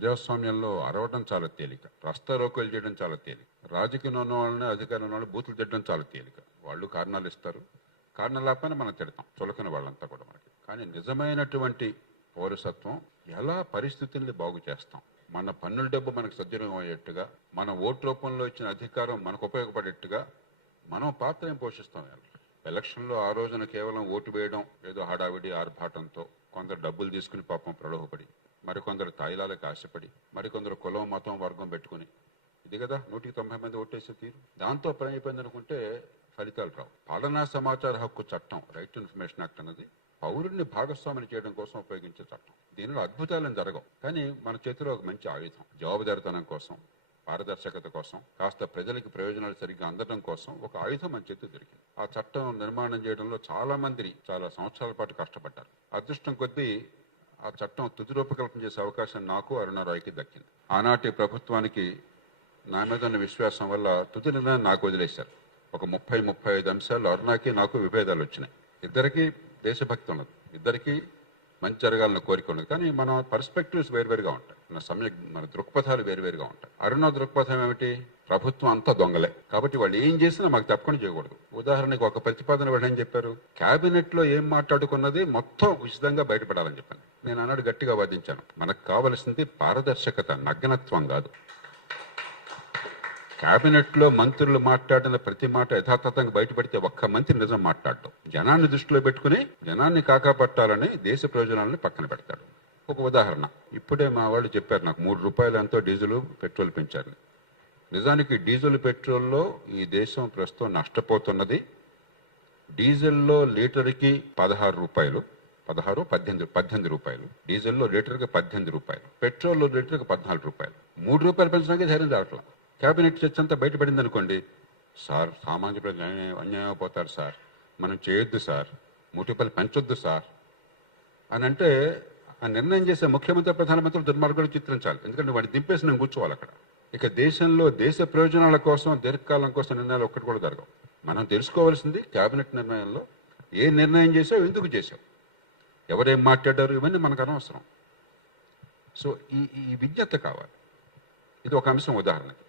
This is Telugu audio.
ప్రజాస్వామ్యంలో అరవడం చాలా తేలిక, రస్తా రోకోలు చేయడం చాలా తేలిక, రాజకీయంలో ఉన్న వాళ్ళని అధికారంలో ఉన్న వాళ్ళు బూతులు తిట్టడం చాలా తేలిక. వాళ్ళు కారణాలు ఇస్తారు, కారణాలు లేకపోయినా మనం తిడతాం, చులకన వాళ్ళంతా కూడా మనకి. కానీ నిజమైనటువంటి పౌరసత్వం ఎలా పరిస్థితుల్ని బాగు చేస్తాం, మన పన్నుల డబ్బు మనకు సద్వినియోగం అయ్యేట్టుగా, మన ఓటు రూపంలో ఇచ్చిన అధికారం మనకు ఉపయోగపడేట్టుగా మనం పాత్ర ఏం పోషిస్తాం. ఎలక్షన్లో ఆ రోజున కేవలం ఓటు వేయడం, ఏదో హడావిడి ఆర్భాటంతో కొందరు డబ్బులు తీసుకుని పాపం ప్రలోభపడి, మరికొందరు తాయిలాలకు ఆశపడి, మరికొందరు కులం మతం వర్గం పెట్టుకుని, ఇది కదా 190 మంది ఓటేసే తీరు. దాంతో పని అయిపోయింది అనుకుంటే ఫలితాలు రావు. పాలనా సమాచార హక్కు చట్టం, రైట్ టు ఇన్ఫర్మేషన్ యాక్ట్ అన్నది పౌరుడిని భాగస్వామిని చేయడం కోసం ఉపయోగించే చట్టం. దీనిలో అద్భుతాలను జరగవు, కానీ మన చేతిలో ఒక మంచి ఆయుధం. జవాబుదారితనం కోసం, పారదర్శకత కోసం, కాస్త ప్రజలకు ప్రయోజనాలు సరిగ్గా అందడం కోసం ఒక ఆయుధం మన చేతికి దొరికింది. ఆ చట్టం నిర్మాణం చేయడంలో చాలా మంది చాలా సంవత్సరాల పాటు కష్టపడ్డారు. అదృష్టం కొద్దీ ఆ చట్టం తుది రూపకల్పన చేసే అవకాశం నాకు, అరుణారాయ్కి దక్కింది. ఆనాటి ప్రభుత్వానికి నా మీద ఉన్న విశ్వాసం వల్ల తుది నిర్ణయం నాకు వదిలేశారు. ఒక 30-35 అంశాలు అరుణాకి నాకు విభేదాలు వచ్చినాయి. ఇద్దరికీ దేశభక్తి ఉన్నది, ఇద్దరికీ మంచి జరగాలని కోరిక ఉన్నది. కానీ మన పర్స్పెక్టివ్స్ వేరువేరుగా ఉంటాయి, మన దృక్పథాలు వేరువేరుగా ఉంటాయి. అరుణ దృక్పథం ఏమిటి? ప్రభుత్వం అంతా దొంగలే, కాబట్టి వాళ్ళు ఏం చేసినా మాకు తప్పకుండా చేయకూడదు. ఉదాహరణకు ఒక ప్రతిపాదన వాళ్ళు ఏం చెప్పారు, క్యాబినెట్ లో ఏం మాట్లాడుకున్నది మొత్తం ఉచితంగా బయటపడాలని చెప్పాను. నేను అన్నాడు గట్టిగా వాదించాను, మనకు కావలసింది పారదర్శకత, నగ్నత్వం కాదు. క్యాబినెట్ లో మంత్రులు మాట్లాడిన ప్రతి మాట యథాతథంగా బయటపడితే ఒక్క మంత్రి నిజం మాట్లాడటం, జనాన్ని దృష్టిలో పెట్టుకుని జనాన్ని కాకాపట్టాలని దేశ ప్రయోజనాలను పక్కన పెడతాడు. ఒక ఉదాహరణ, ఇప్పుడే మా వాళ్ళు చెప్పారు నాకు 3 రూపాయలు ఎంతో డీజిల్ పెట్రోల్ పెంచారు. నిజానికి డీజిల్ పెట్రోల్లో ఈ దేశం ప్రస్తుతం నష్టపోతున్నది. డీజిల్లో లీటర్కి 16 రూపాయలు, 18 రూపాయలు. డీజిల్లో లీటర్కి 18 రూపాయలు, పెట్రోల్లో లీటర్కి 14 రూపాయలు. 3 రూపాయలు పెంచడానికి ధైర్యం రావట్లేదు. క్యాబినెట్ చర్చ అంతా బయటపడింది అనుకోండి, సార్ సామాన్య ప్రజలు అన్యాయం అయిపోతారు సార్, మనం చేయొద్దు సార్, 3 రూపాయలు పెంచొద్దు సార్ అని అంటే ఆ నిర్ణయం చేసే ముఖ్యమంత్రి ప్రధానమంత్రులు దుర్మార్గులు చిత్రించాలి. ఎందుకంటే వాడిని దింపేసి నేను కూర్చోవాలి అక్కడ. ఇక దేశంలో దేశ ప్రయోజనాల కోసం, దీర్ఘకాలం కోసం నిర్ణయాలు ఒక్కటి కూడా జరగవు. మనం తెలుసుకోవాల్సింది క్యాబినెట్ నిర్ణయంలో ఏ నిర్ణయం చేసావు, ఎందుకు చేసావు, ఎవరేం మాట్లాడారు, ఇవన్నీ మనకు అనవసరం. సో ఈ విజ్ఞత కావాలి. ఇది ఒక అంశం ఉదాహరణకి.